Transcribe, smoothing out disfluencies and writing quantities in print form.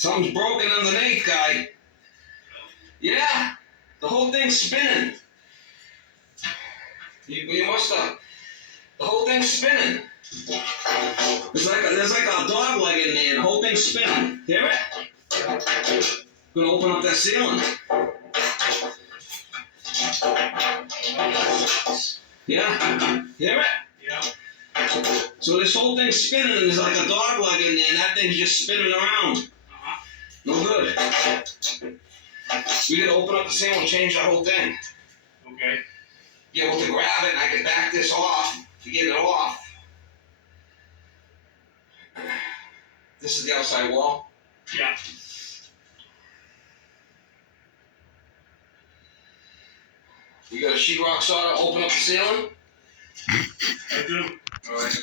Something's broken underneath, guy. Yeah, the whole thing's spinning. You must have. The whole thing's spinning. There's like a dog leg in there, and the whole thing's spinning. Hear it? Gonna open up that ceiling. Yeah? Hear it? Yeah. So this whole thing's spinning, and there's like a dog leg in there, and that thing's just spinning around. No good. We gotta open up the ceiling and change the whole thing. Okay. Be able to grab it, and I can back this off to get it off. This is the outside wall. Yeah. You got a sheetrock saw to open up the ceiling? I do. All right.